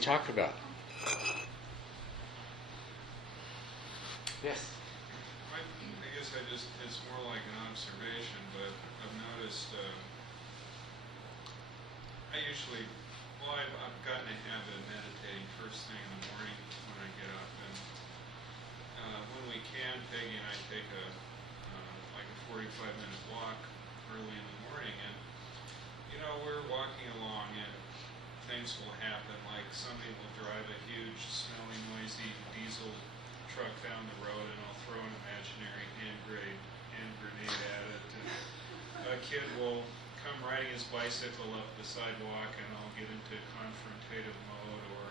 talk about. Yes? I guess it's more like an observation, but I've noticed, I've gotten a habit of meditating first thing in the morning when I get up. And when we can, Peggy and I take like a 45-minute walk early in the morning. And, we're walking along and things will happen, like somebody will drive a huge, smelly, noisy diesel truck down the road, and I'll throw an imaginary hand grenade at it. And a kid will come riding his bicycle up the sidewalk, and I'll get into confrontative mode. Or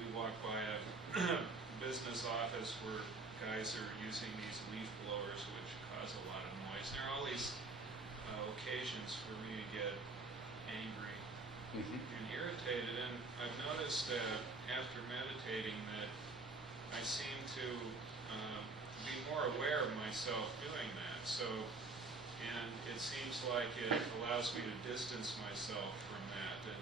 we walk by a business office where guys are using these leaf blowers, which cause a lot of noise. There are all these occasions for me to get angry and irritated. And I've noticed that after meditating that I seem to be more aware of myself doing that. And it seems like it allows me to distance myself from that. And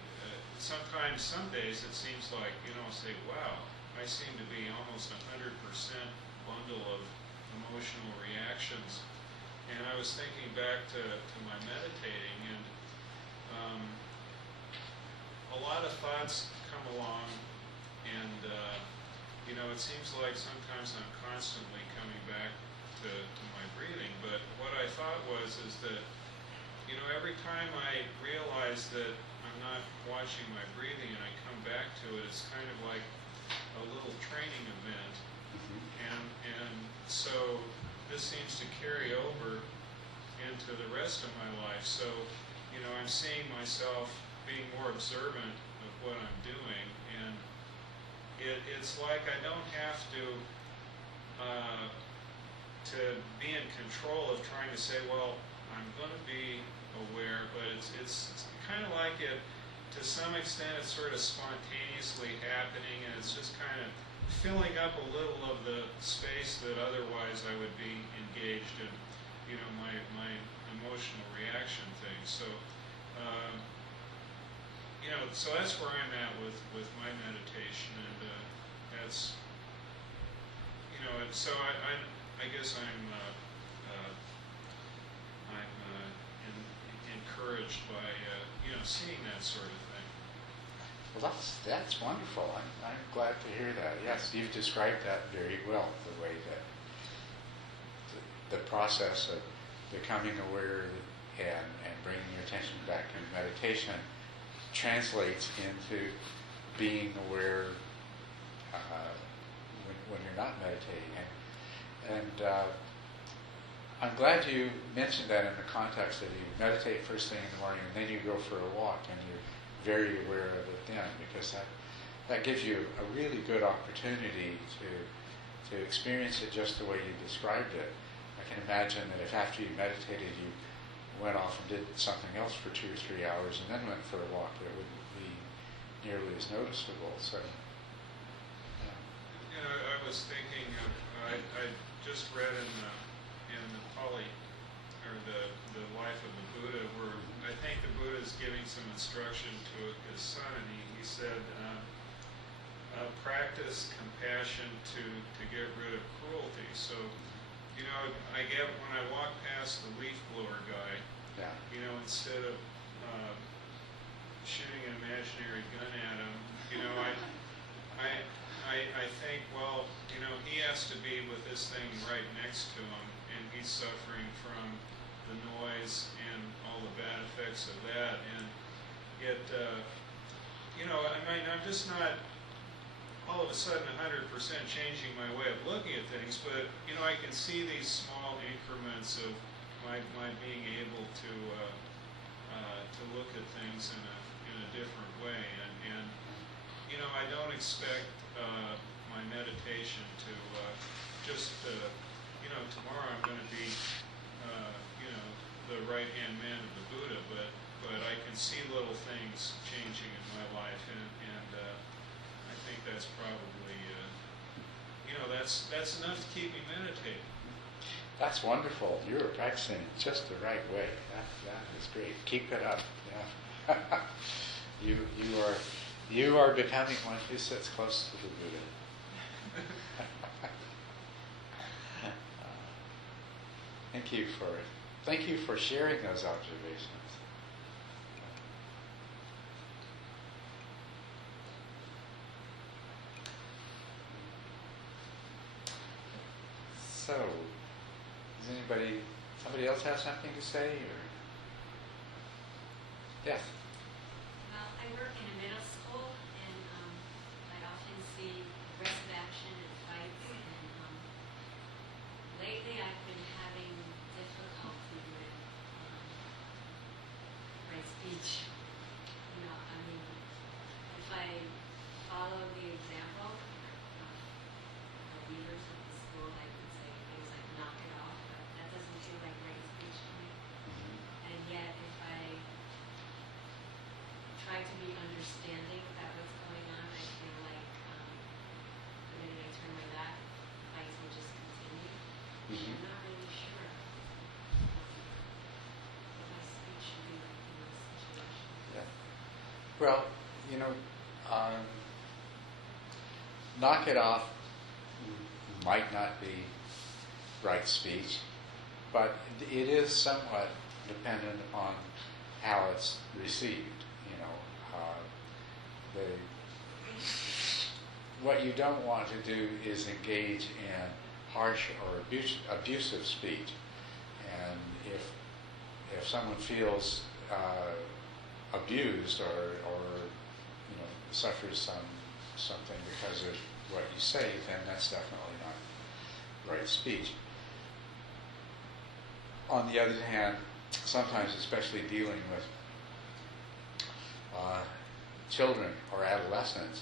sometimes, some days, it seems like, say, wow, I seem to be almost 100% bundle of emotional reactions. And I was thinking back to my meditating, and a lot of thoughts come along, and it seems like sometimes I'm constantly coming back to my breathing. But what I thought is that, every time I realize that I'm not watching my breathing and I come back to it, it's kind of like a little training event. And so this seems to carry over into the rest of my life. So, I'm seeing myself being more observant of what I'm doing, and it's like I don't have to be in control of trying to say, well, I'm going to be aware, but it's kind of like it, to some extent, it's sort of spontaneously happening, and it's just kind of filling up a little of the space that otherwise I would be engaged in, my emotional reaction thing. So, so that's where I'm at with my meditation, and that's, and so I guess I'm encouraged by seeing that sort of thing. Well, that's wonderful. I'm glad to hear that. Yes, you've described that very well, the way that the process of becoming aware and bringing your attention back to meditation translates into being aware when you're not meditating. And I'm glad you mentioned that in the context that you meditate first thing in the morning and then you go for a walk and you're very aware of it then, because that gives you a really good opportunity to experience it just the way you described it. I can imagine that if after you meditated you went off and did something else for 2 or 3 hours and then went for a walk, it wouldn't be nearly as noticeable. So, I was thinking of, I just read in the Pali, or the life of the Buddha, where I think the Buddha is giving some instruction to his son, and he said, practice compassion to get rid of cruelty. So, I get, when I walk past the leaf blower guy, instead of shooting an imaginary gun at him, I think, well, he has to be with this thing right next to him, and he's suffering from the noise and all the bad effects of that. And I'm just not all of a sudden 100% changing my way of looking at things, but I can see these small increments of my being able to look at things in a different way, and I don't expect my meditation to just tomorrow I'm going to be the right-hand man of the Buddha, but I can see little things changing in my life, and I think that's probably that's enough to keep me meditating. that's wonderful. You're practicing it just the right way. That is great. Keep it up. Yeah. You are You are becoming one who sits close to the Buddha. Thank you for sharing those observations. So, does somebody else have something to say? Or? Yes. Well, I work in a middle school, and I often see aggressive action and fights. And lately, I've been having difficulty with right speech. You know, I mean, if I follow the example of the leaders of the school, I could say things like "knock it off," but that doesn't feel like right speech to me. And yet, if I try to be understanding about what's going on, I feel like the minute I turn my back, fights will just continue. I'm not really sure what my speech should be like in those situations. Yeah. Well, knock it off might not be right speech, but it is somewhat dependent upon how it's received. What you don't want to do is engage in harsh or abusive speech. And if someone feels abused or suffers something because of what you say, then that's definitely not right speech. On the other hand, sometimes, especially dealing with children or adolescents,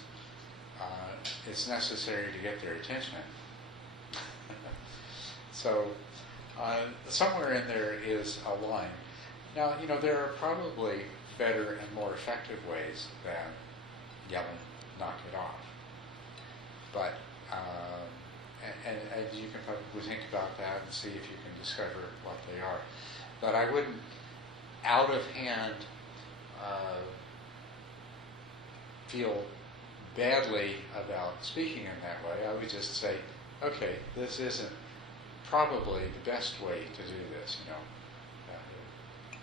it's necessary to get their attention. So somewhere in there is a line. Now, there are probably better and more effective ways than yelling, knock it off. But, and you can probably think about that and see if you can discover what they are. But I wouldn't, out of hand, feel badly about speaking in that way. I would just say, okay, this isn't probably the best way to do this.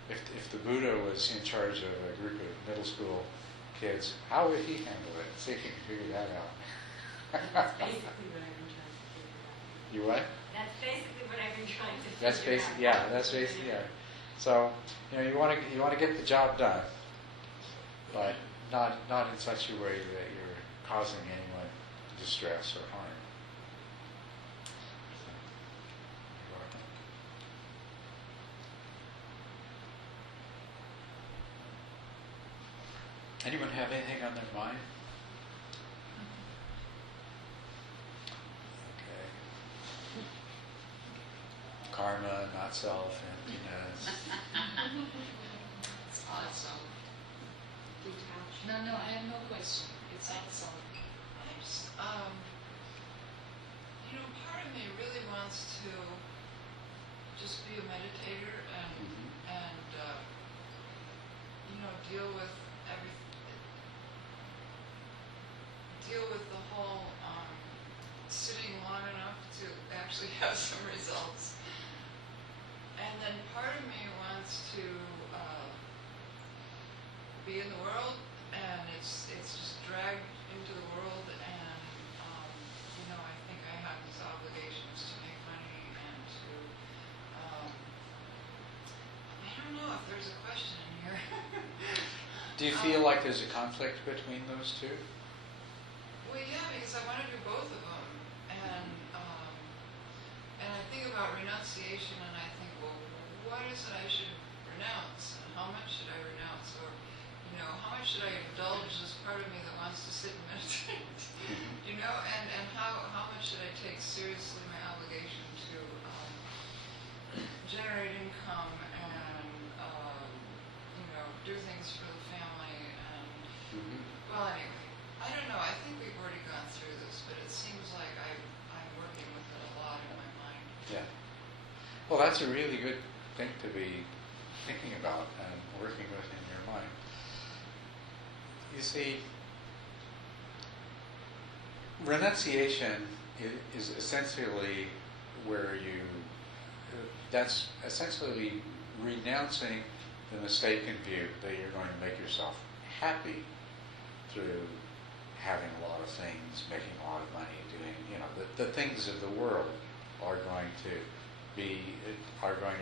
If the Buddha was in charge of a group of middle school kids, how would he handle it? See if you can figure that out. That's basically what I've been trying to figure out. You what? That's basically what I've been trying to figure That's basically, out. yeah. That's basically, yeah. So, you want to get the job done, but not in such a way that you're causing anyone distress or harm. Anyone have anything on their mind? Okay. Karma, not self, emptiness. It's awesome. No, I have no question. It's awesome. Part of me really wants to just be a meditator and deal with the whole sitting long enough to actually have some results. And then part of me wants to be in the world, and it's just dragged into the world, and I think I have these obligations to make money and to I don't know if there's a question in here. Do you feel like there's a conflict between those two? Well, yeah, because I want to do both of them, and I think about renunciation, and I think, well, what is it I should renounce, and how much should I renounce, or how much should I indulge this part of me that wants to sit and meditate, and how much should I take seriously my obligation to generate income and do things for the family, and well, anyway. I don't know. I think we've already gone through this, but it seems like I'm working with it a lot in my mind. Yeah. Well, that's a really good thing to be thinking about and working with in your mind. You see, renunciation is essentially where that's essentially renouncing the mistaken view that you're going to make yourself happy through having a lot of things, making a lot of money, doing, the things of the world are going to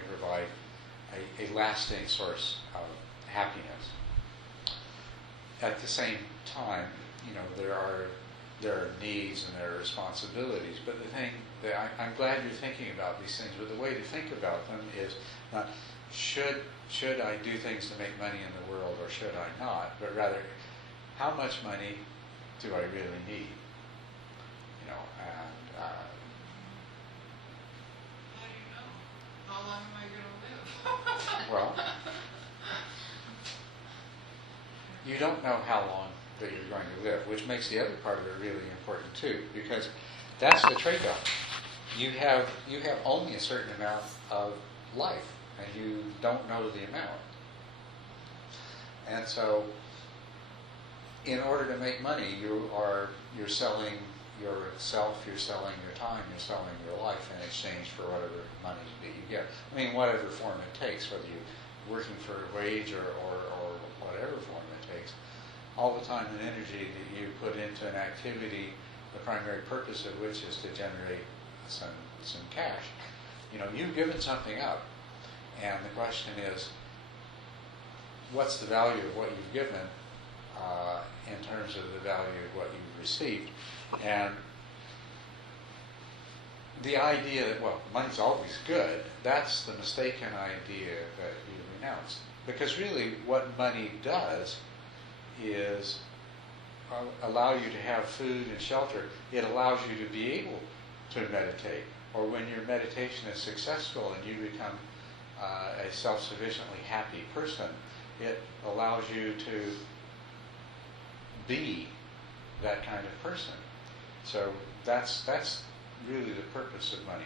provide a lasting source of happiness. At the same time, there are needs and there are responsibilities. But the thing that I'm glad you're thinking about these things, but the way to think about them is not should I do things to make money in the world or should I not, but rather how much money do I really need? And how do you know? How long am I going to live? well, you don't know how long that you're going to live, which makes the other part of it really important too, because that's the trade-off. You have only a certain amount of life, and you don't know the amount. And so, in order to make money, you're selling yourself, you're selling your time, you're selling your life in exchange for whatever money that you get. I mean, whatever form it takes, whether you're working for a wage or whatever form it takes. All the time and energy that you put into an activity, the primary purpose of which is to generate some cash. You've given something up, and the question is, what's the value of what you've given in terms of the value of what you've received? And the idea that, well, money's always good, that's the mistaken idea that you renounce. Because really what money does is allow you to have food and shelter. It allows you to be able to meditate. Or when your meditation is successful and you become a self-sufficiently happy person, it allows you to be that kind of person. So that's really the purpose of money.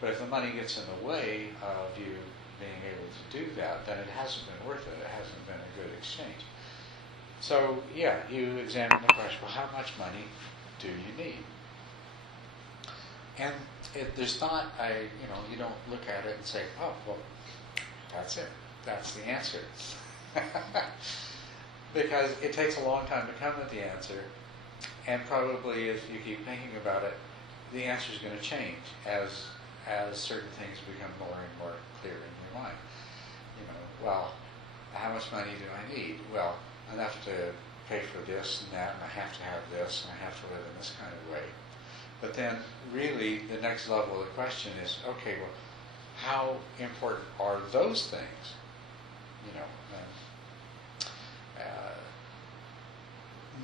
But if the money gets in the way of you being able to do that, then it hasn't been worth it. It hasn't been a good exchange. So yeah, you examine the question, well, how much money do you need? And there's not you don't look at it and say, oh, well, that's it. That's the answer. Because it takes a long time to come with the answer, and probably if you keep thinking about it, the answer is going to change as certain things become more and more clear in your mind. Well, how much money do I need? Well, enough to pay for this and that, and I have to have this, and I have to live in this kind of way. But then, really, the next level of the question is, okay, well, how important are those things?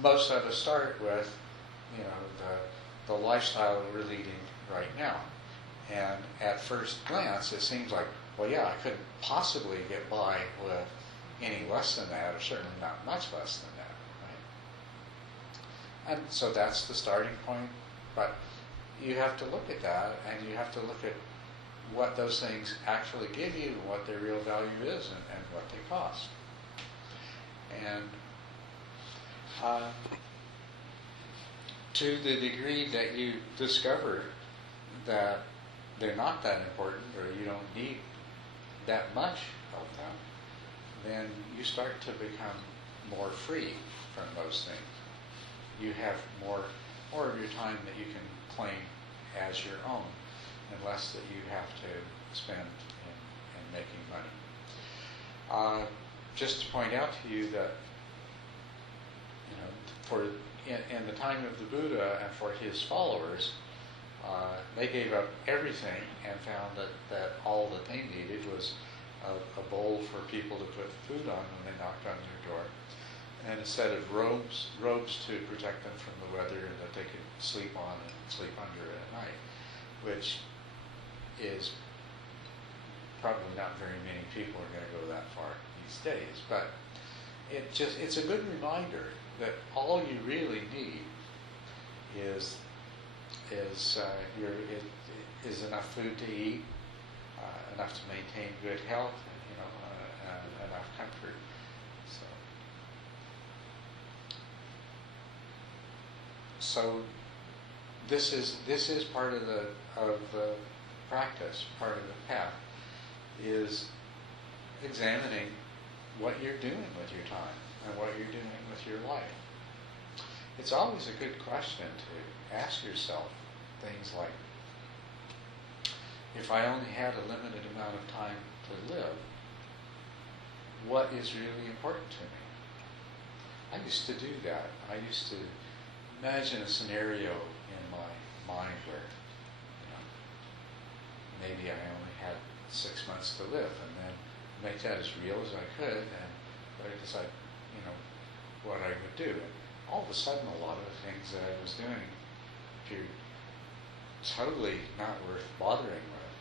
Most of us start with, the lifestyle we're leading right now. And at first glance, it seems like, well, yeah, I couldn't possibly get by with any less than that, or certainly not much less than that, right? And so that's the starting point. But you have to look at that, and you have to look at what those things actually give you, and what their real value is, and what they cost. And to the degree that you discover that they're not that important, or you don't need that much of them, then you start to become more free from those things. You have more of your time that you can claim as your own, and less that you have to spend in making money. Just to point out to you that, in the time of the Buddha and for his followers, they gave up everything and found that all that they needed was a bowl for people to put food on when they knocked on their door, and a set of robes to protect them from the weather and that they could sleep on and sleep under at night, which is probably not very many people are going to go that far these days. But it's a good reminder that all you really need is enough food to eat, enough to maintain good health, and enough comfort. So this is part of the practice, part of the path, is examining what you're doing with your time and what you're doing with your life. It's always a good question to ask yourself things like, if I only had a limited amount of time to live, what is really important to me? I used to do that. I used to imagine a scenario in my mind where, maybe I only had 6 months to live, and then make that as real as I could, and I decide, what I would do. And all of a sudden, a lot of the things that I was doing appeared totally not worth bothering with.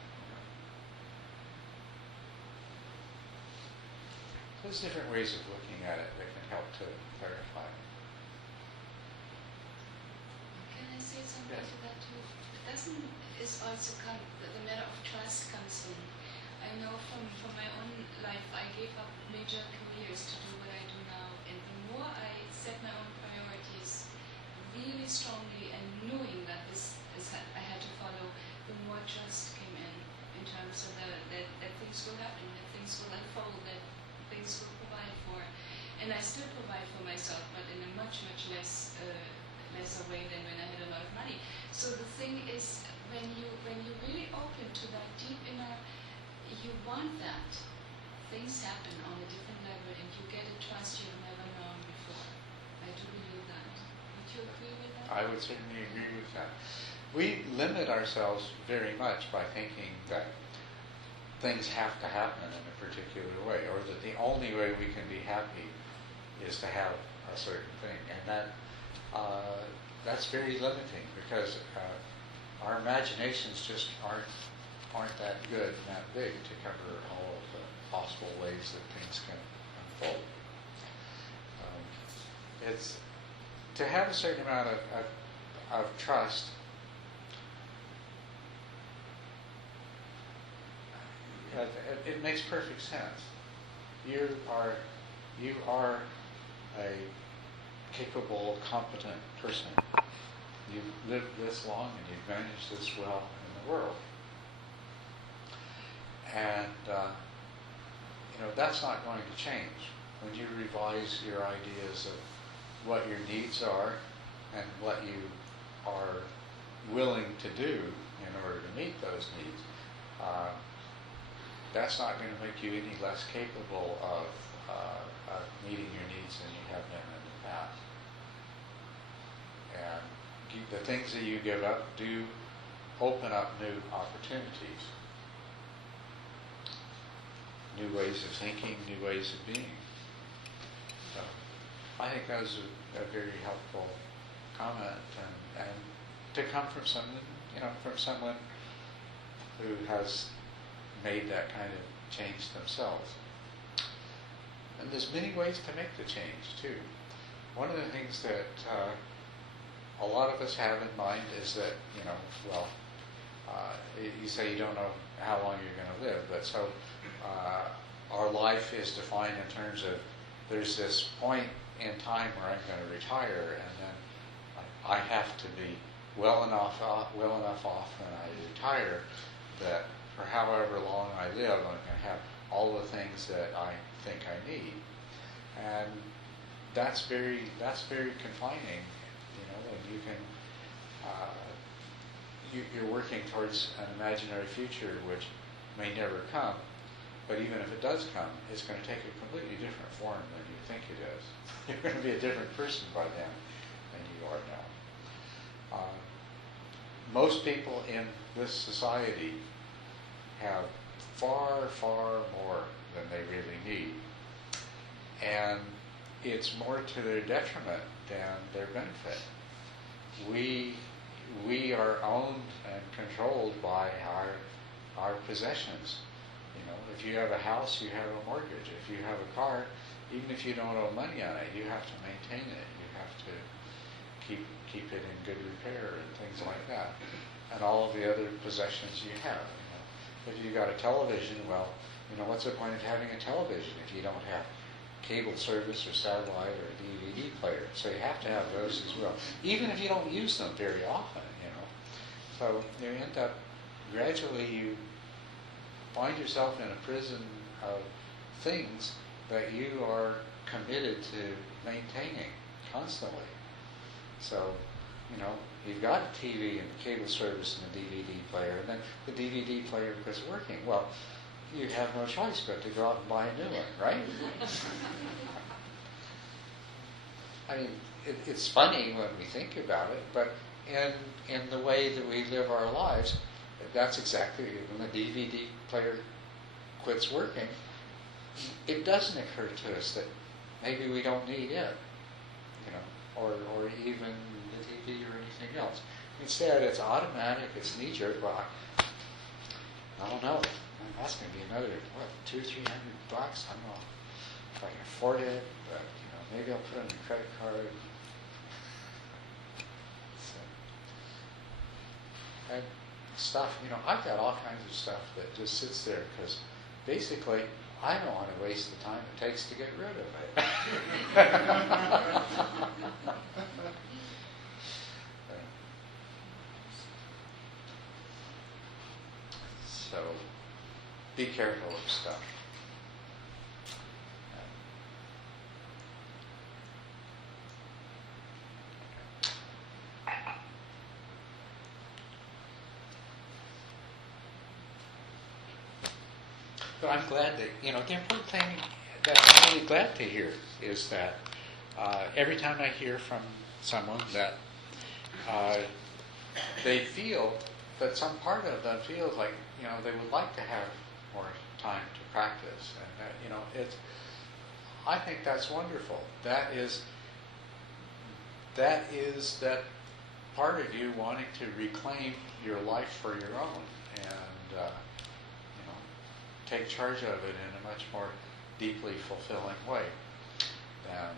There's different ways of looking at it that can help to clarify. Can I say something Yes. to that too? Is also the matter of trust comes in. I know from my own life, I gave up major careers to do what I do now, and the more I set my own priorities really strongly and knowing that this is I had to follow, the more trust came in terms of that things will happen, that things will unfold, that things will provide for, and I still provide for myself, but in a much lesser way than when I had a lot of money. So the thing is, when you really open to that deep inner, you want that. Things happen on a different level, and you get a trust you've never known before. I do believe that. Would you agree with that? I would certainly agree with that. We limit ourselves very much by thinking that things have to happen in a particular way, or that the only way we can be happy is to have a certain thing, and that's very limiting, because our imaginations just aren't that good and that big to cover all of the possible ways that things can unfold. It's to have a certain amount of trust. It makes perfect sense. You are a capable, competent person. You've lived this long and you've managed this well in the world. And that's not going to change. When you revise your ideas of what your needs are and what you are willing to do in order to meet those needs, that's not going to make you any less capable of meeting your needs than you have been in the past. And the things that you give up do open up new opportunities, new ways of thinking, new ways of being. So I think that was a very helpful comment, and to come from someone who has made that kind of change themselves. And there's many ways to make the change too. One of the things that a lot of us have in mind is that, you say you don't know how long you're going to live, but so our life is defined in terms of, there's this point in time where I'm going to retire, and then I have to be well enough off when I retire that for however long I live, I'm going to have all the things that I think I need, and that's very confining. And you can you're working towards an imaginary future which may never come, but even if it does come, it's going to take a completely different form than you think it is. You're going to be a different person by then than you are now. Most people in this society have far, far more than they really need. And it's more to their detriment than their benefit. We are owned and controlled by our possessions. If you have a house, you have a mortgage. If you have a car, even if you don't owe money on it, you have to maintain it. You have to keep it in good repair and things like that. And all of the other possessions you have. If you've got a television, well, what's the point of having a television if you don't have cable service or satellite or DVD player? So you have to have those as well, even if you don't use them very often. So you end up, gradually you find yourself in a prison of things that you are committed to maintaining constantly. So, you've got a TV and cable service and a DVD player, and then the DVD player is working. Well, you have no choice but to go out and buy a new one, right? I mean, it's funny when we think about it, but in the way that we live our lives, that's exactly when the DVD player quits working. It doesn't occur to us that maybe we don't need it, or even the TV or anything else. Instead, it's automatic, it's knee-jerk. Well, I don't know. That's going to be another, $200-300? I don't know if I can afford it, but, maybe I'll put it on a credit card. So, and stuff, I've got all kinds of stuff that just sits there because basically I don't want to waste the time it takes to get rid of it. So, be careful of stuff. But I'm glad that, the important thing that I'm really glad to hear is that every time I hear from someone that they feel that some part of them feels like, they would like to have more time to practice. And, I think that's wonderful. That is that part of you wanting to reclaim your life for your own and, take charge of it in a much more deeply fulfilling way than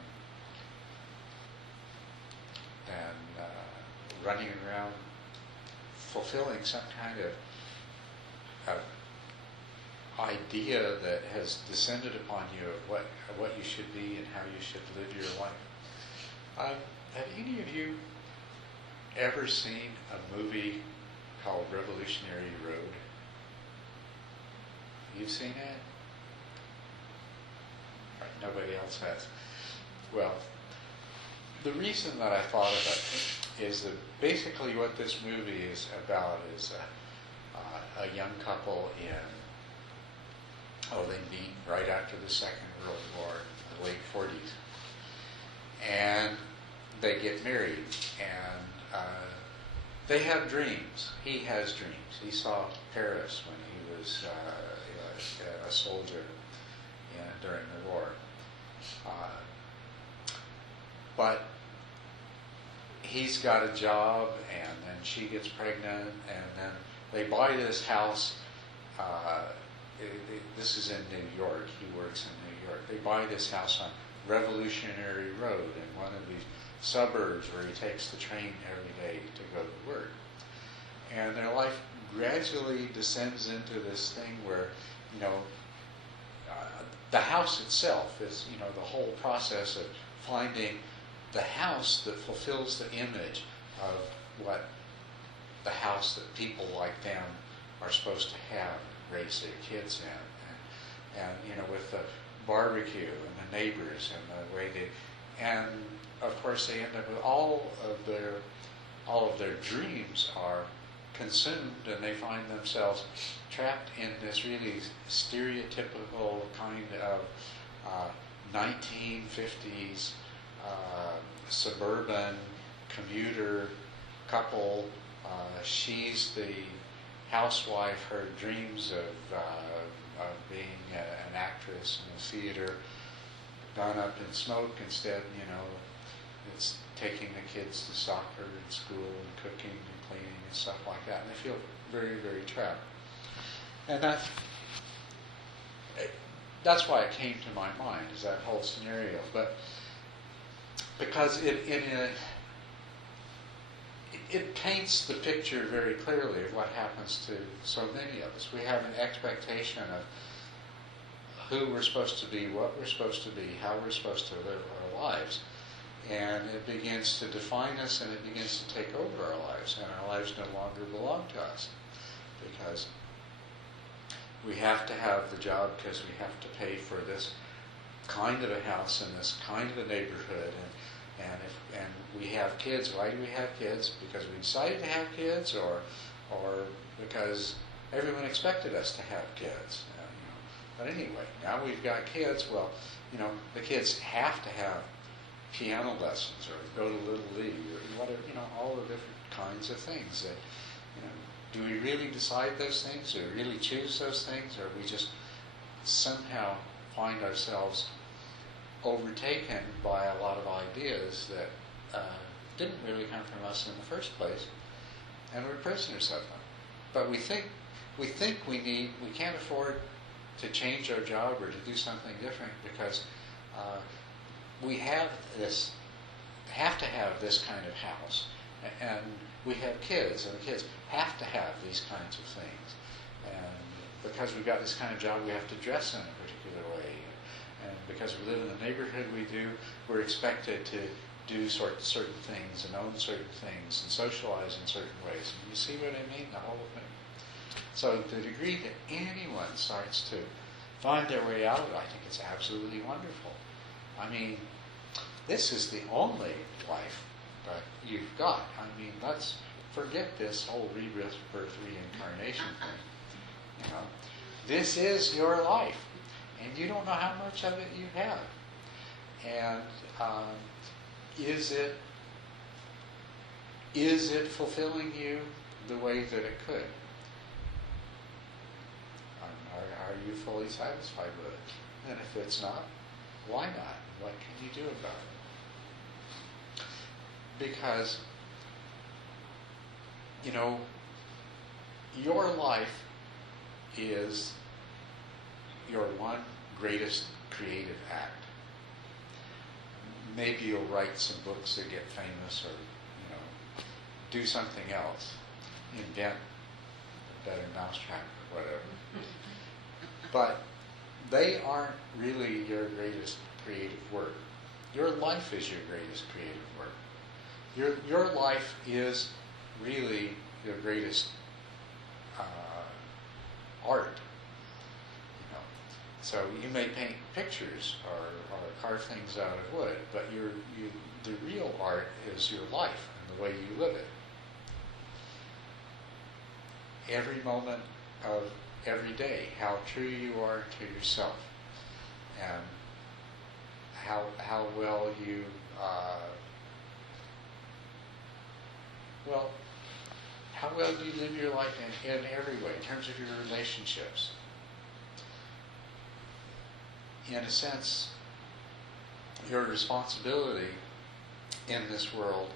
running around fulfilling some kind of idea that has descended upon you of what you should be and how you should live your life. Have any of you ever seen a movie called Revolutionary Road? You've seen it? Right, nobody else has. Well, the reason that I thought of it is that basically what this movie is about is a young couple they meet right after the Second World War in the late 40s. And they get married, and they have dreams. He has dreams. He saw Paris when he was a soldier during the war. But he's got a job, and then she gets pregnant, and then they buy this house. This is in New York. He works in New York. They buy this house on Revolutionary Road in one of these suburbs where he takes the train every day to go to work. And their life gradually descends into this thing where, the house itself is, the whole process of finding the house that fulfills the image of what the house that people like them are supposed to have, raise their kids in. And with the barbecue and the neighbors and the way and of course they end up with all of their dreams are consumed, and they find themselves trapped in this really stereotypical kind of 1950s suburban commuter couple. She's the housewife. Her dreams of being an actress in the theater gone up in smoke. Instead, it's taking the kids to soccer and school and cooking and cleaning and stuff like that. And they feel very, very trapped. And that's why it came to my mind, is that whole scenario. But because it paints the picture very clearly of what happens to so many of us. We have an expectation of who we're supposed to be, what we're supposed to be, how we're supposed to live our lives. And it begins to define us, and it begins to take over our lives, and our lives no longer belong to us. Because we have to have the job because we have to pay for this kind of a house in this kind of a neighborhood, and we have kids. Why do we have kids? Because we decided to have kids, or because everyone expected us to have kids. But anyway, now we've got kids. Well, the kids have to have piano lessons or go to Little League or whatever. All the different kinds of things that. Do we really decide those things? Do we really choose those things? Or we just somehow find ourselves overtaken by a lot of ideas that didn't really come from us in the first place, and we're prisoners of them. But we think we can't afford to change our job or to do something different because we have to have this kind of house, and we have kids, and the kids have to have these kinds of things. And because we've got this kind of job, we have to dress in a particular way. And because we live in the neighborhood we do, we're expected to do certain things and own certain things and socialize in certain ways. And you see what I mean? The whole thing. So the degree that anyone starts to find their way out, I think it's absolutely wonderful. I mean, this is the only life that you've got. I mean, let's forget this whole rebirth, birth, reincarnation thing. This is your life, and you don't know how much of it you have. And is it fulfilling you the way that it could? Are you fully satisfied with it? And if it's not, why not? What can you do about it? Because, your life is your one greatest creative act. Maybe you'll write some books that get famous, or, do something else. Invent a better mousetrap or whatever. But they aren't really your greatest creative work. Your life is your greatest creative work. Your life is really your greatest art. So you may paint pictures or carve things out of wood, but the real art is your life and the way you live it. Every moment of every day, how true you are to yourself, and how well you how well do you live your life in every way, in terms of your relationships. In a sense, your responsibility in this world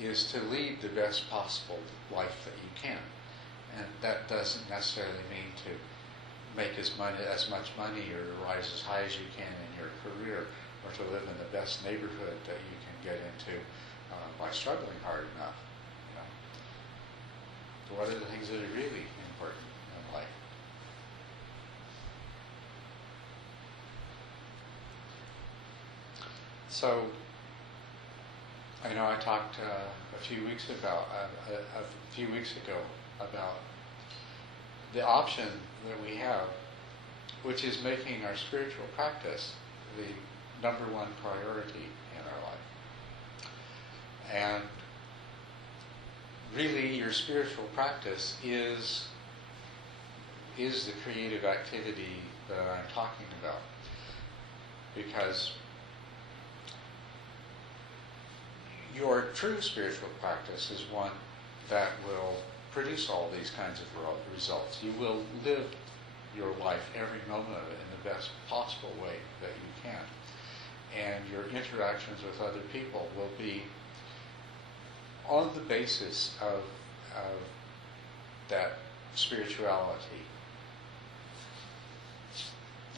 is to lead the best possible life that you can. And that doesn't necessarily mean to make as much money or to rise as high as you can in your career, or to live in the best neighborhood that you can get into by struggling hard enough. What are the things that are really important in life? So, I talked a few weeks ago about the option that we have, which is making our spiritual practice the number one priority in our life. And really, your spiritual practice is the creative activity that I'm talking about, because your true spiritual practice is one that will produce all these kinds of results. You will live your life, every moment of it, in the best possible way that you can. And your interactions with other people will be on the basis of that spirituality.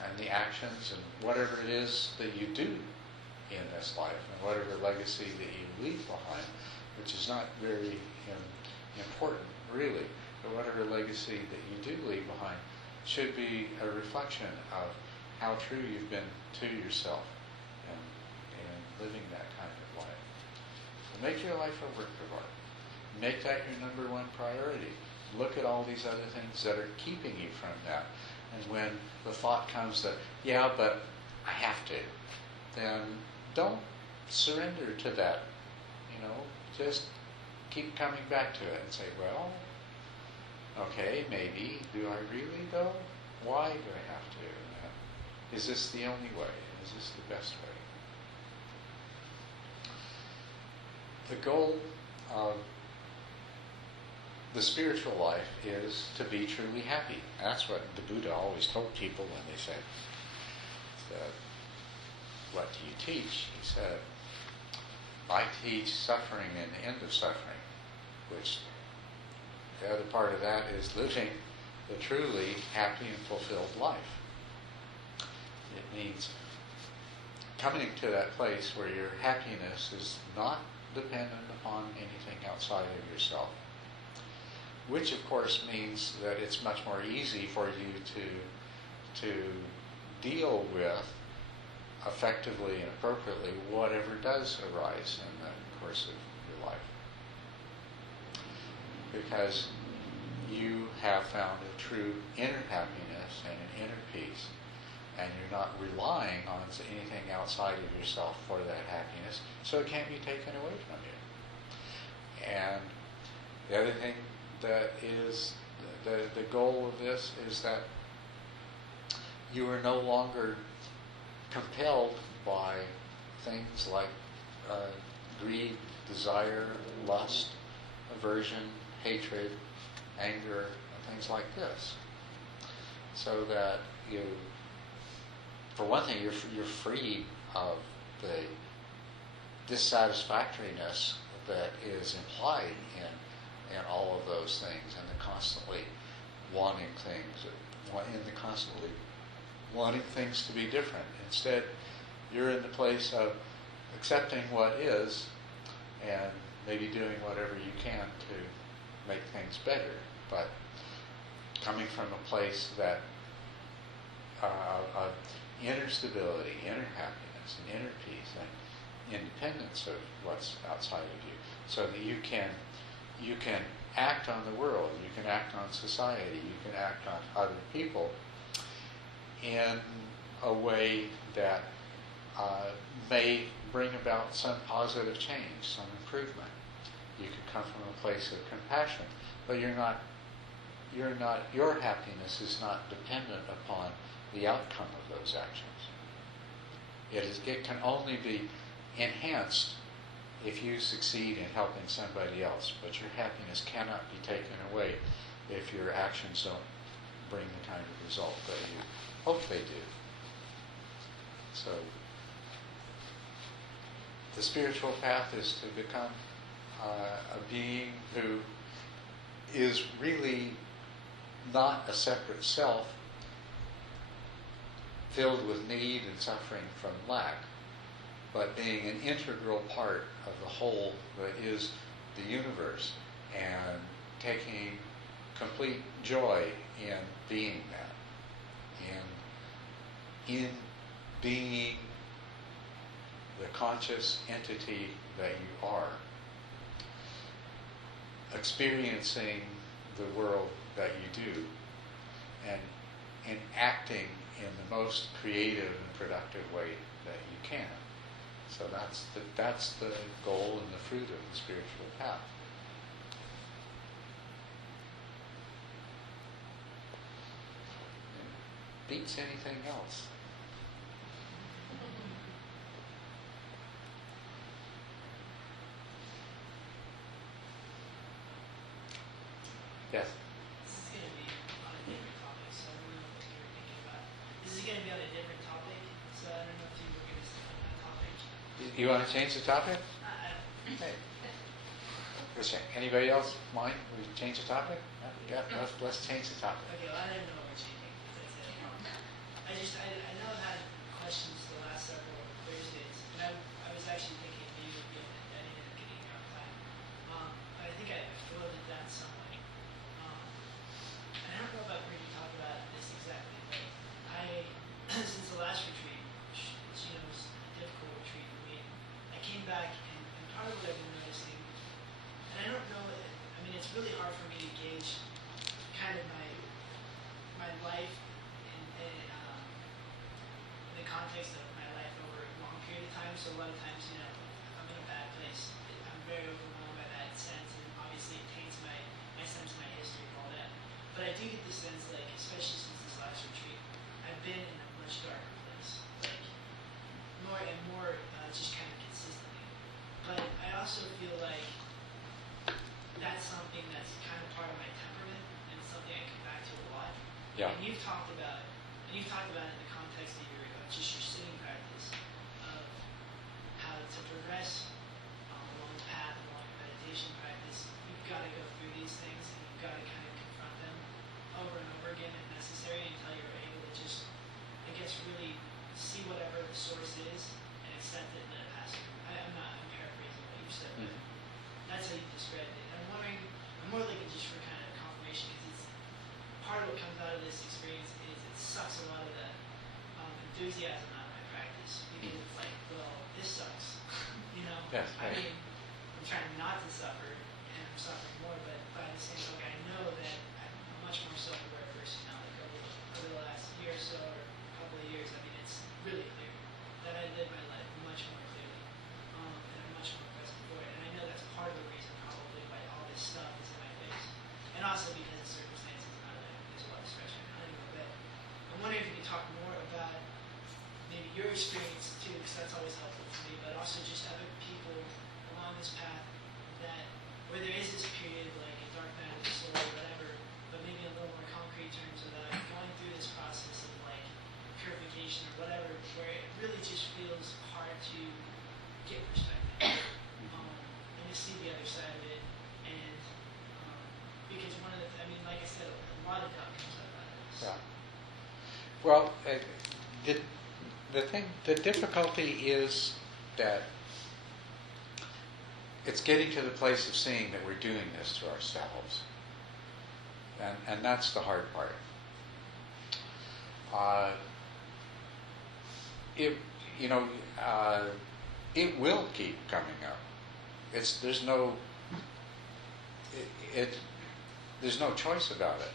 And the actions and whatever it is that you do in this life, and whatever legacy that you leave behind, which is not very important, really, but whatever legacy that you do leave behind should be a reflection of how true you've been to yourself and living that kind of life. Make your life a work of art. Make that your number one priority. Look at all these other things that are keeping you from that. And when the thought comes that, yeah, but I have to, then don't surrender to that. You know, just keep coming back to it and say, well, okay, maybe. Do I really though? Why do I have to? Is this the only way? Is this the best way? The goal of the spiritual life is to be truly happy. That's what the Buddha always told people when they said, what do you teach? He said, I teach suffering and the end of suffering, which the other part of that is living the truly happy and fulfilled life. It means coming to that place where your happiness is not dependent upon anything outside of yourself, which of course means that it's much more easy for you to deal with effectively and appropriately whatever does arise in the course of your life. Because you have found a true inner happiness and an inner peace, and you're not relying on anything outside of yourself for that happiness, so it can't be taken away from you. And the other thing that is the goal of this is that you are no longer compelled by things like greed, desire, lust, aversion, hatred, anger, and things like this. So that you, for one thing, you're freed of the dissatisfactoriness that is implied in all of those things, and the constantly wanting things, constantly wanting things to be different. Instead, you're in the place of accepting what is and maybe doing whatever you can to make things better, but coming from a place that of inner stability, inner happiness, and inner peace, and independence of what's outside of you, so that you can act on the world, you can act on society, you can act on other people in a way that may bring about some positive change, some improvement. You can come from a place of compassion, but your happiness is not dependent upon the outcome of those actions. It can only be enhanced if you succeed in helping somebody else, but your happiness cannot be taken away if your actions don't bring the kind of result that you hope they do. So the spiritual path is to become a being who is really not a separate self filled with need and suffering from lack, but being an integral part of the whole that is the universe, and taking complete joy in being that, in being the conscious entity that you are, experiencing the world that you do, and acting in the most creative and productive way that you can. So that's the goal and the fruit of the spiritual path. It beats anything else. Yes? This is going to be on a different topic, so I don't know what you were thinking about. This is going to be on a different topic, so I don't know if you were going to stick on that topic. You want to change the topic? Okay. Anybody else mind? We change the topic? Yeah, let's change the topic. Okay, well, I didn't know what we're changing. I know I've had questions the last several Thursdays, and I was actually thinking maybe it would be I didn't end up getting enough time. But I think I floated that some way. And I don't know if I've heard you talk about this exactly, but since the last retreat, which was a difficult retreat for me, I came back and part of what I've been noticing it's really hard for me to gauge kind of my life in the context of my life over a long period of time. So a lot of times, you know, if I'm in a bad place, I'm very overwhelmed by that sense, and obviously it taints my sense of my history and all that. But I do get the sense, like, especially since this last retreat, I've been in a much darker place, like more and more, just kind of consistently. But I also feel like that's something that's kind of part of my temperament, and it's something I come back to a lot. Yeah. And you've talked about it in the context of just your sitting practice, of how to progress along the path, along your meditation practice. You've got to go through these things, and you've got to kind of confront them over and over again if necessary, until you're able to just, I guess, really see whatever the source is and accept it and let it pass through. I'm paraphrasing what you've said, but that's how you described it. I'm wondering, I'm more looking just for kind of confirmation, because it's part of what comes out of this experience is it sucks a lot of the enthusiasm out of my practice, because it's like, well, this sucks, you know? Yes, I right. mean, I'm trying not to suffer, and I'm suffering more, but by the same token, I know that I'm a much more self-aware person now, like over the last year or so, or a couple of years. I mean, it's really clear that I live my life much more clearly, and I'm much more present for it, and I know that's part of the reason probably why all this stuff is in my face, and also because of circumstances, and there's a lot of stress right now anyway, but I'm wondering if you could talk more about maybe your experience too, because that's always helpful for me, but also just other people along this path that, where there is this period, like a dark night of the soul or whatever, but maybe in a little more concrete terms of that, going through this process of like purification or whatever, where it really just feels hard to get perspective, and to see the other side of it, and because one of the, I mean, like I said, a lot of doubt comes out of this. Yeah. Well, the difficulty is that it's getting to the place of seeing that we're doing this to ourselves, and that's the hard part. It will keep coming up. There's no choice about it.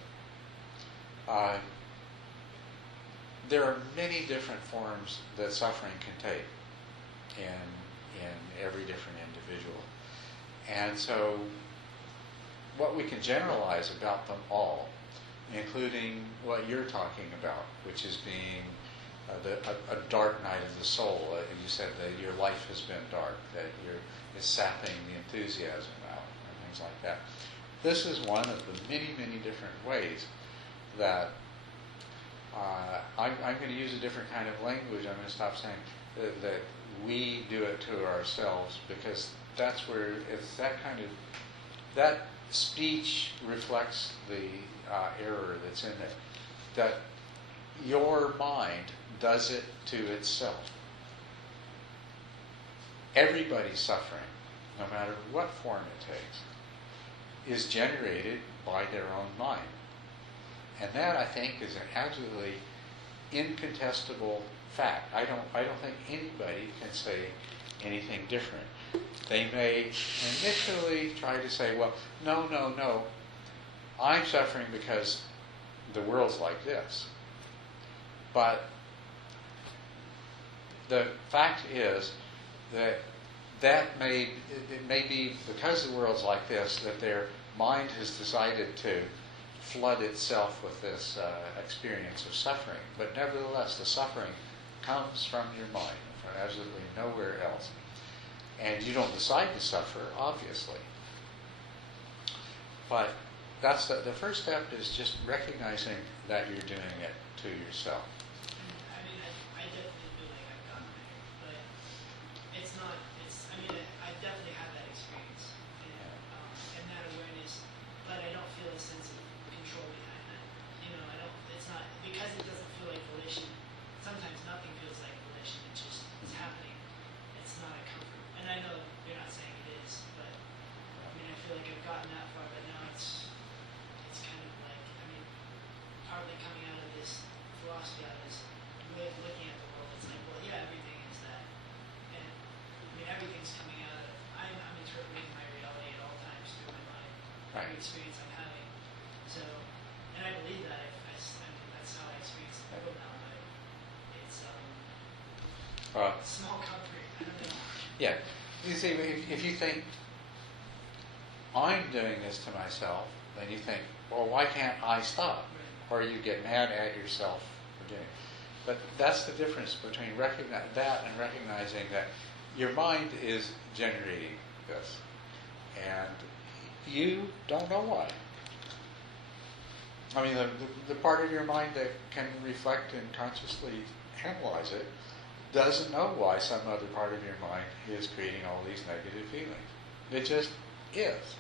There are many different forms that suffering can take in every different individual. And so what we can generalize about them all, including what you're talking about, which is being a dark night of the soul. You said that your life has been dark, that it's sapping the enthusiasm out, and things like that. This is one of the many, many different ways that I'm going to use a different kind of language. I'm going to stop saying that we do it to ourselves, because that's where it's that speech reflects the error that's in it. That your mind does it to itself. Everybody's suffering, no matter what form it takes, is generated by their own mind. And that, I think, is an absolutely incontestable fact. I don't think anybody can say anything different. They may initially try to say, well, no, I'm suffering because the world's like this. But the fact is that it may be because the world's like this that their mind has decided to flood itself with this experience of suffering. But nevertheless, the suffering comes from your mind, from absolutely nowhere else. And you don't decide to suffer, obviously. But that's the first step, is just recognizing that you're doing it to yourself. I mean, I definitely feel like I've gotten there, but it's not, I mean, I definitely have that experience and that awareness, but I don't feel a sense of control behind that. You know, it's not, because it doesn't feel like volition. Sometimes nothing feels like volition, it's happening. It's not a comfort. And I know you're not saying it is, but I mean, I feel like I've gotten that far, but now it's kind of like, I mean, partly coming out of this philosophy, out of this way of looking at the world, it's like, well, yeah, everything is that. And I mean, everything's coming out of, I'm interpreting my reality at all times through my mind. Right. of experience I'm having. So, and I believe that. I mean, that's how I experience the world now, but it's small comfort. I don't know. Yeah. You see, if you think, I'm doing this to myself, then you think, well, why can't I stop? Or you get mad at yourself for doing it. But that's the difference between that and recognizing that your mind is generating this. And you don't know why. I mean, the part of your mind that can reflect and consciously analyze it doesn't know why some other part of your mind is creating all these negative feelings. It just is.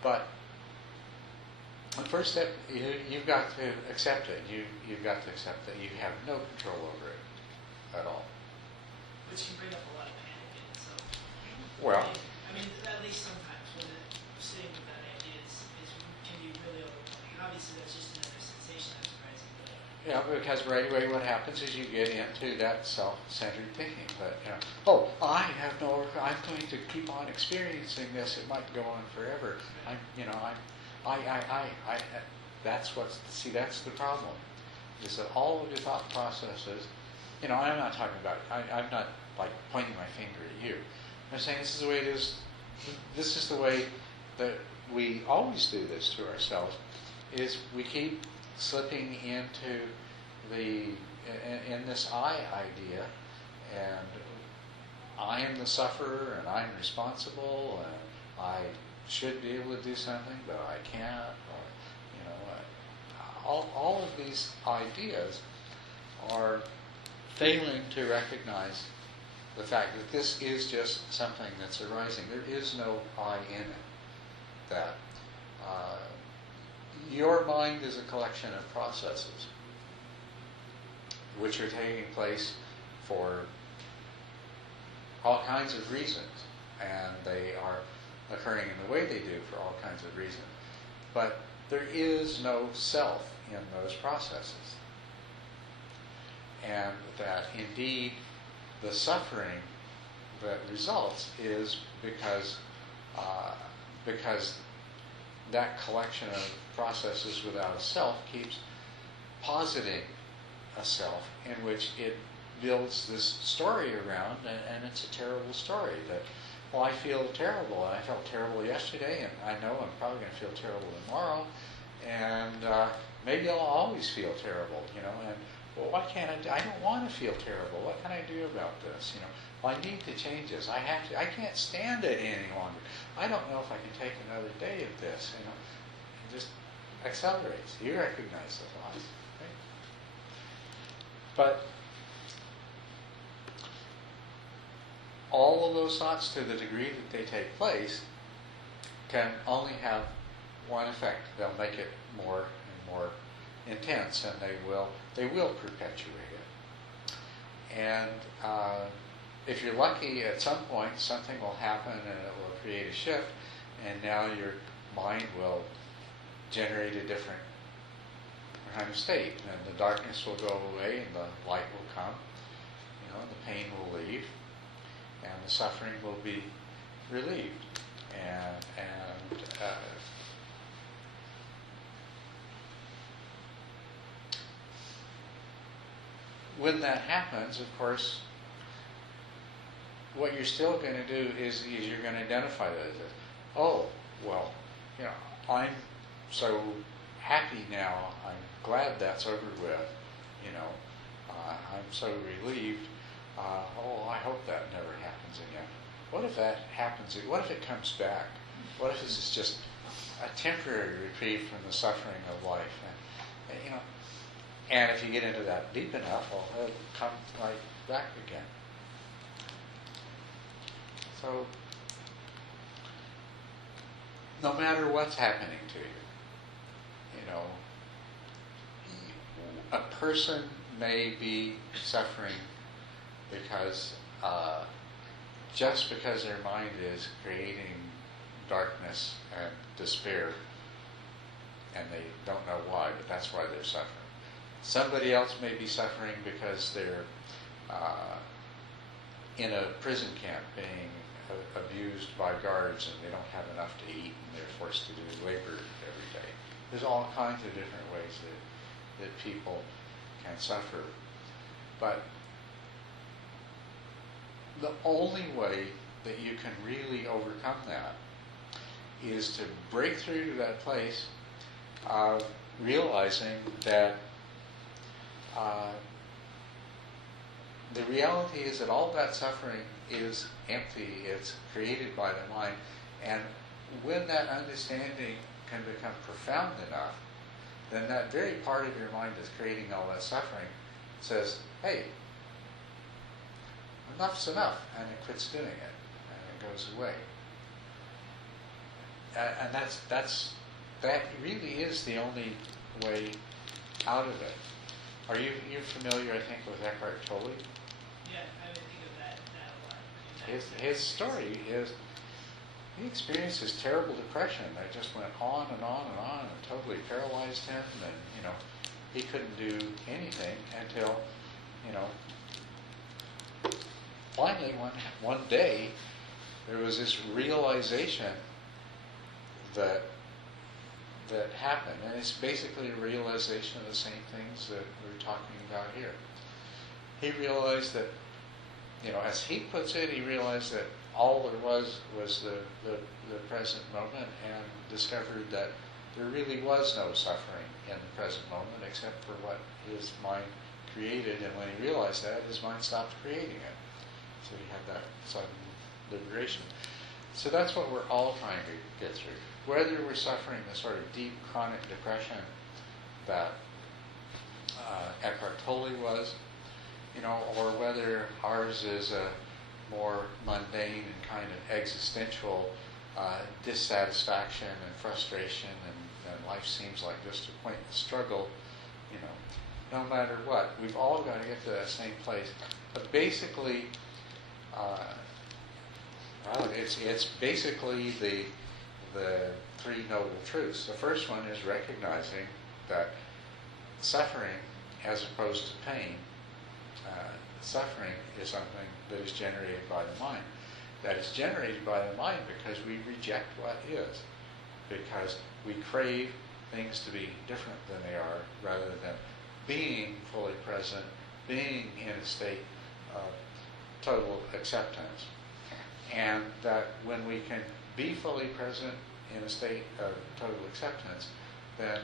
But the first step, you've got to accept it. You've got to accept that you have no control over it at all. Which can bring up a lot of panic in itself. Well, I mean, at least sometimes when sitting with that idea can be really overwhelming. Obviously, that's just another sensation that's arising. But yeah, because right away what happens is you get into that self-centered thinking. That, oh, I'm going to keep on experiencing this. It might go on forever. That's the problem. Is that all of your thought processes, I'm not talking about, I'm not like pointing my finger at you. I'm saying this is the way it is. This is the way that we always do this to ourselves, is we keep slipping into in this I idea, and I am the sufferer, and I'm responsible, and I should be able to do something, but I can't, or, all of these ideas are failing to recognize the fact that this is just something that's arising. There is no I in it. That your mind is a collection of processes which are taking place for all kinds of reasons, and they are occurring in the way they do for all kinds of reasons. But there is no self in those processes. And that indeed the suffering that results is because that collection of processes without a self keeps positing a self in which it builds this story around, and it's a terrible story that, well, I feel terrible, and I felt terrible yesterday, and I know I'm probably going to feel terrible tomorrow, and maybe I'll always feel terrible, and well, what can I don't want to feel terrible. What can I do about this? Well, I need to change this. I can't stand it any longer. I don't know if I can take another day of this, It just accelerates. You recognize the thoughts, right? But all of those thoughts, to the degree that they take place, can only have one effect. They'll make it more and more intense, and they will perpetuate it. And if you're lucky, at some point something will happen and it will create a shift, and now your mind will generate a different kind of state, and the darkness will go away and the light will come, and the pain will leave, and the suffering will be relieved. When that happens, of course, what you're still going to do is you're going to identify that as, oh, well, I'm so happy now. I'm glad that's over with. I'm so relieved. I hope that never happens again. What if that happens? What if it comes back? What if this is just a temporary reprieve from the suffering of life? And if you get into that deep enough, well, it'll come right back again. So, no matter what's happening to you, a person may be suffering because just because their mind is creating darkness and despair, and they don't know why, but that's why they're suffering. Somebody else may be suffering because they're in a prison camp being abused abused by guards and they don't have enough to eat and they're forced to do labor every day. There's all kinds of different ways that people can suffer. But the only way that you can really overcome that is to break through to that place of realizing that the reality is that all that suffering is empty, it's created by the mind, and when that understanding can become profound enough, then that very part of your mind that's creating all that suffering says, hey, enough's enough, and it quits doing it, and it goes away. And that really is the only way out of it. Are you're familiar, I think, with Eckhart Tolle? Yeah, I would think of that a lot. His story is he experienced this terrible depression that just went on and on and on and totally paralyzed him, and he couldn't do anything until finally one day there was this realization that happened, and it's basically a realization of the same things that we're talking about here. He realized that, as he puts it, he realized that all there was the present moment, and discovered that there really was no suffering in the present moment except for what his mind created, and when he realized that, his mind stopped creating it. So he had that sudden liberation. So that's what we're all trying to get through. Whether we're suffering the sort of deep chronic depression that Eckhart Tolle was, or whether ours is a more mundane and kind of existential dissatisfaction and frustration, and life seems like just a pointless struggle, no matter what, we've all got to get to that same place. But basically, it's basically the three noble truths. The first one is recognizing that suffering, as opposed to pain, suffering is something that is generated by the mind. That is generated by the mind because we reject what is, because we crave things to be different than they are, rather than being fully present, being in a state of total acceptance. And that when we can be fully present in a state of total acceptance, then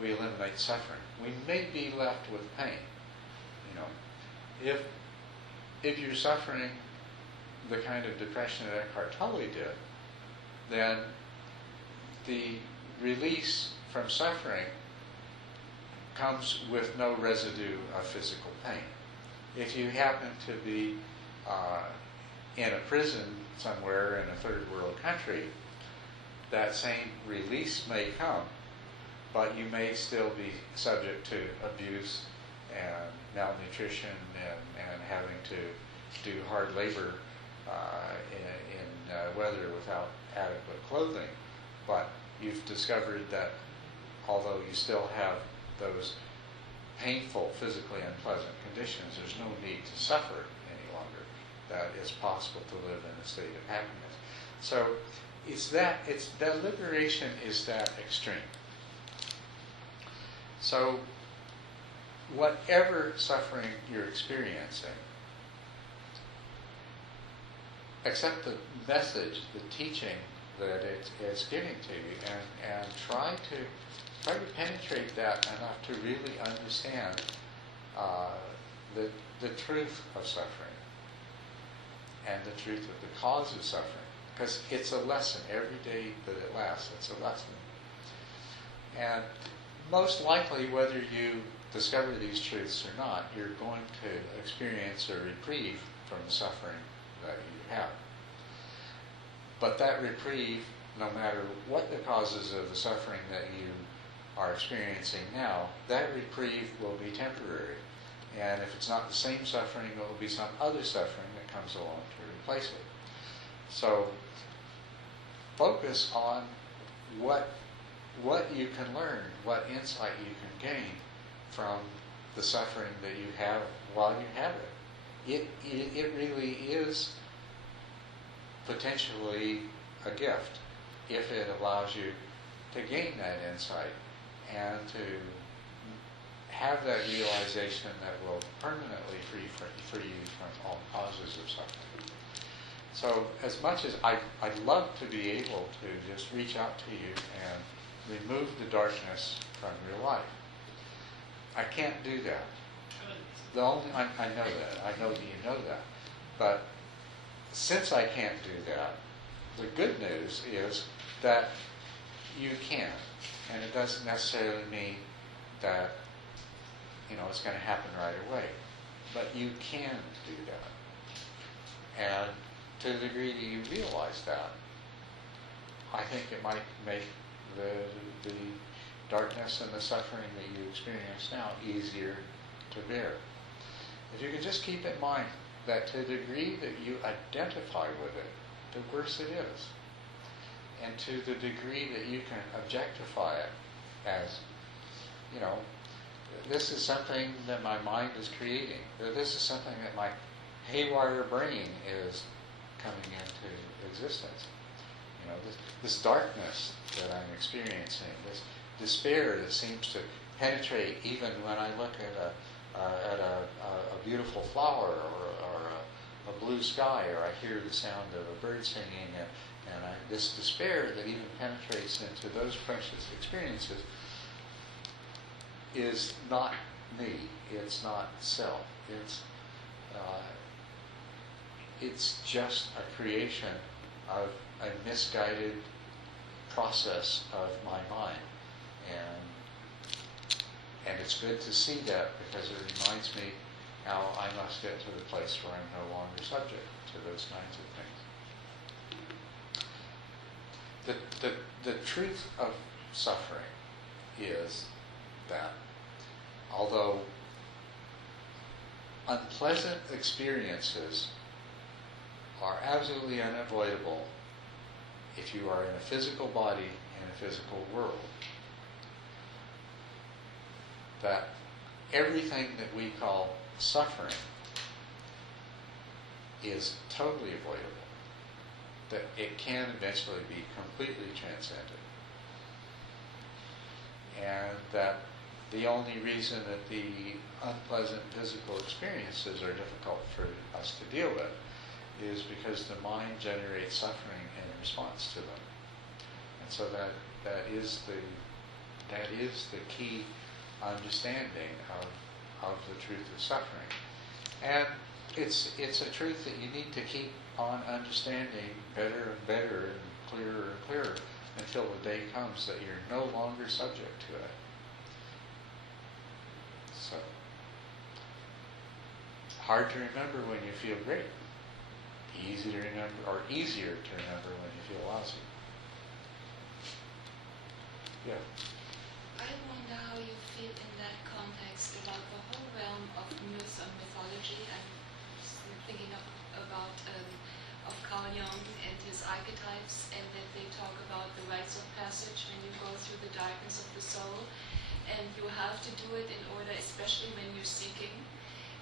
we eliminate suffering. We may be left with pain. If you're suffering the kind of depression that Eckhart Tolle did, then the release from suffering comes with no residue of physical pain. If you happen to be in a prison somewhere in a third world country, that same release may come, but you may still be subject to abuse and malnutrition and having to do hard labor in weather without adequate clothing. But you've discovered that although you still have those painful, physically unpleasant conditions, there's no need to suffer any longer. That it's possible to live in a state of happiness. So that liberation is that extreme. So whatever suffering you're experiencing, accept the message, the teaching that it's giving to you, and try to penetrate that enough to really understand the truth of suffering and the truth of the cause of suffering. Because it's a lesson. Every day that it lasts, it's a lesson. And most likely, whether you discover these truths or not, you're going to experience a reprieve from the suffering that you have. But that reprieve, no matter what the causes of the suffering that you are experiencing now, that reprieve will be temporary. And if it's not the same suffering, it will be some other suffering that comes along to replace it. So focus on what you can learn, what insight you can gain from the suffering that you have while you have it. It really is potentially a gift if it allows you to gain that insight and to have that realization that will permanently free you from all causes of suffering. So as much as I'd love to be able to just reach out to you and remove the darkness from your life, I can't do that. I know that. I know that you know that. But since I can't do that, the good news is that you can. And it doesn't necessarily mean that, it's going to happen right away. But you can do that. And to the degree that you realize that, I think it might make the darkness and the suffering that you experience now easier to bear. If you can just keep in mind that to the degree that you identify with it, the worse it is. And to the degree that you can objectify it as, this is something that my mind is creating. This is something that my haywire brain is coming into existence. This darkness that I'm experiencing, this despair that seems to penetrate even when I look at a beautiful flower or a blue sky, or I hear the sound of a bird singing, and this despair that even penetrates into those precious experiences is not me. It's not self. It's just a creation of a misguided process of my mind. And it's good to see that, because it reminds me how I must get to the place where I'm no longer subject to those kinds of things. The truth of suffering is that although unpleasant experiences are absolutely unavoidable if you are in a physical body in a physical world, that everything that we call suffering is totally avoidable, that it can eventually be completely transcended, and that the only reason that the unpleasant physical experiences are difficult for us to deal with is because the mind generates suffering in response to them. And so that is the key understanding of the truth of suffering. And it's a truth that you need to keep on understanding better and better and clearer until the day comes that you're no longer subject to it. So, hard to remember when you feel great. Easy to remember, or easier to remember when you feel lousy. Yeah. I wonder how you feel in that context about the whole realm of myth and mythology. I'm thinking about Carl Jung and his archetypes, and that they talk about the rites of passage when you go through the darkness of the soul, and you have to do it in order, especially when you're seeking.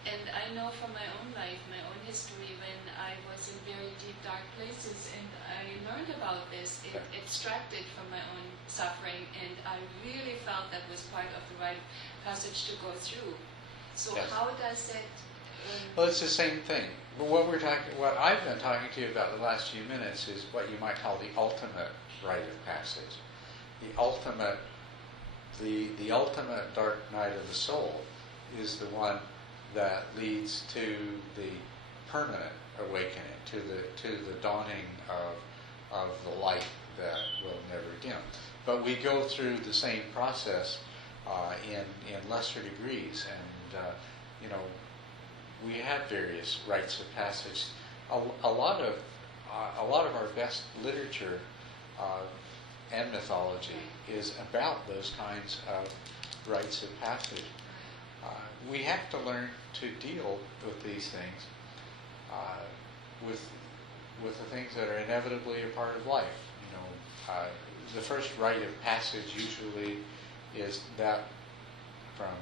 And I know from my own life, my own history, when I was in very deep, dark places, and I learned about this, it extracted from my own suffering, and I really felt that was part of the rite passage to go through. So Yes. how does it... Well, it's the same thing. But what I've been talking to you about the last few minutes is what you might call the ultimate rite of passage. The ultimate dark night of the soul is the one that leads to the permanent awakening, to the dawning of the light that will never dim. But we go through the same process in lesser degrees, and we have various rites of passage. A lot of our best literature and mythology is about those kinds of rites of passage. We have to learn to deal with these things, with the things that are inevitably a part of life. The first rite of passage usually is that from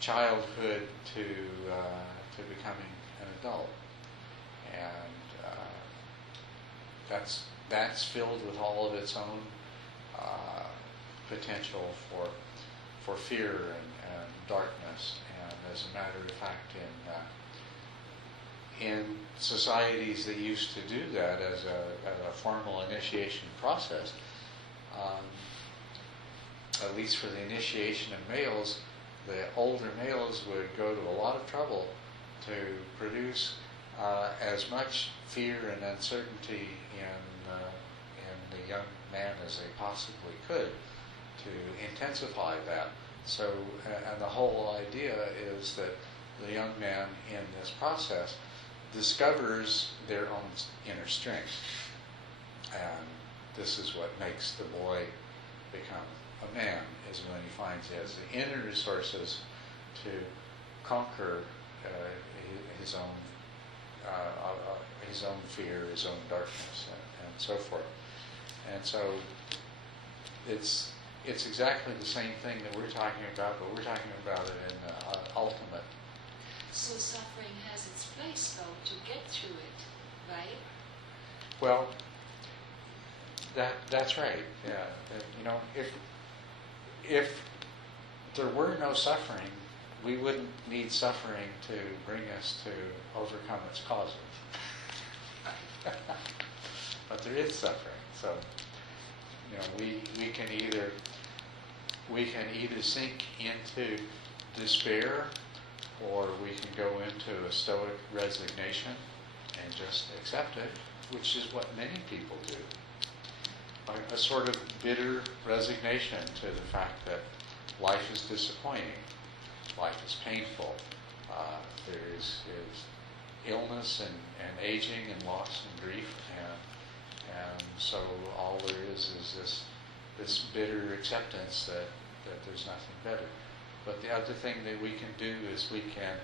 childhood to becoming an adult, and that's filled with all of its own potential for fear and darkness. And as a matter of fact, in societies that used to do that as a formal initiation process, at least for the initiation of males, the older males would go to a lot of trouble to produce as much fear and uncertainty in the young man as they possibly could to intensify that. So, and the whole idea is that the young man in this process discovers their own inner strength. And this is what makes the boy become a man, is when he finds he has the inner resources to conquer his own fear, his own darkness, and so forth. And so it's exactly the same thing that we're talking about, but we're talking about it in the ultimate. So suffering has its place, though, to get through it, right? Well, that's right. Yeah, you know, if there were no suffering, we wouldn't need suffering to bring us to overcome its causes. But there is suffering, so you know, we can either sink into despair, or we can go into a stoic resignation and just accept it, which is what many people do. A sort of bitter resignation to the fact that life is disappointing, life is painful, there is illness and aging and loss and grief, and so all there is this bitter acceptance that there's nothing better. But the other thing that we can do is we can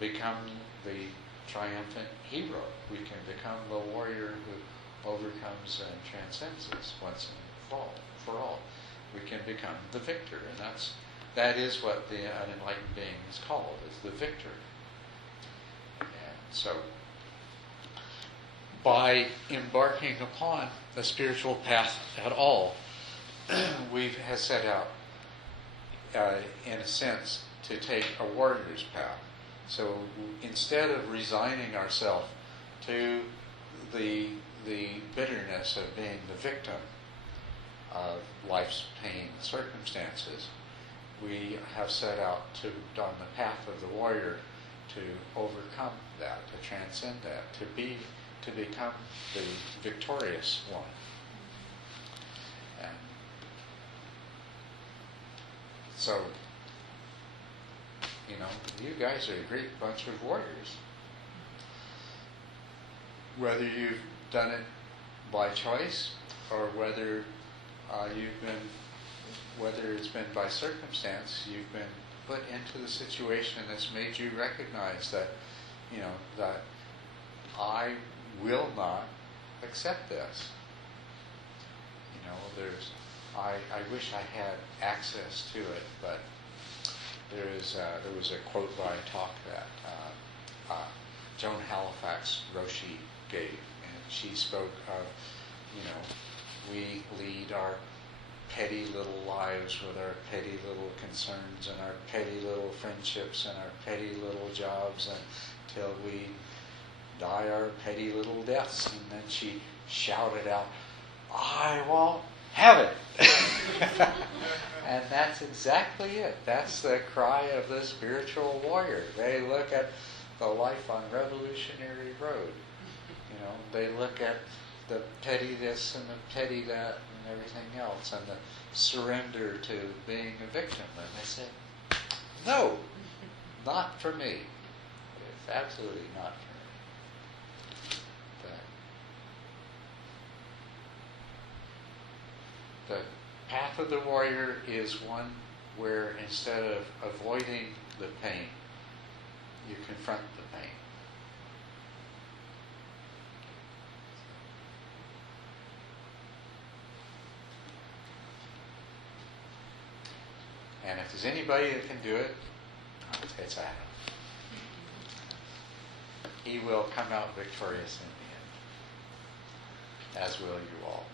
become the triumphant hero. We can become the warrior who overcomes and transcends this once and for all. We can become the victor, and that is what an enlightened being is called, is the victor. And so, by embarking upon the spiritual path at all, we have set out, in a sense, to take a warrior's path. So instead of resigning ourselves to the bitterness of being the victim of life's pain and circumstances, we have set out on the path of the warrior to overcome that, to transcend that, to become the victorious one. And so, you know, you guys are a great bunch of warriors. Whether you've done it by choice or whether it's been by circumstance, you've been put into the situation that's made you recognize that, you know, that I will not accept this. You know, I wish I had access to it, but there was a quote by a talk that Joan Halifax Roshi gave, and she spoke of, you know, we lead our petty little lives with our petty little concerns and our petty little friendships and our petty little jobs until we die our petty little deaths. And then she shouted out, I won't have it. And that's exactly it. That's the cry of the spiritual warrior. They look at the life on Revolutionary Road. You know, they look at the petty this and the petty that and everything else, and the surrender to being a victim. And they say, no, not for me. It's absolutely not for me. The path of the warrior is one where instead of avoiding the pain, you confront the pain. And if there's anybody that can do it, it's Adam. He will come out victorious in the end. as will you all.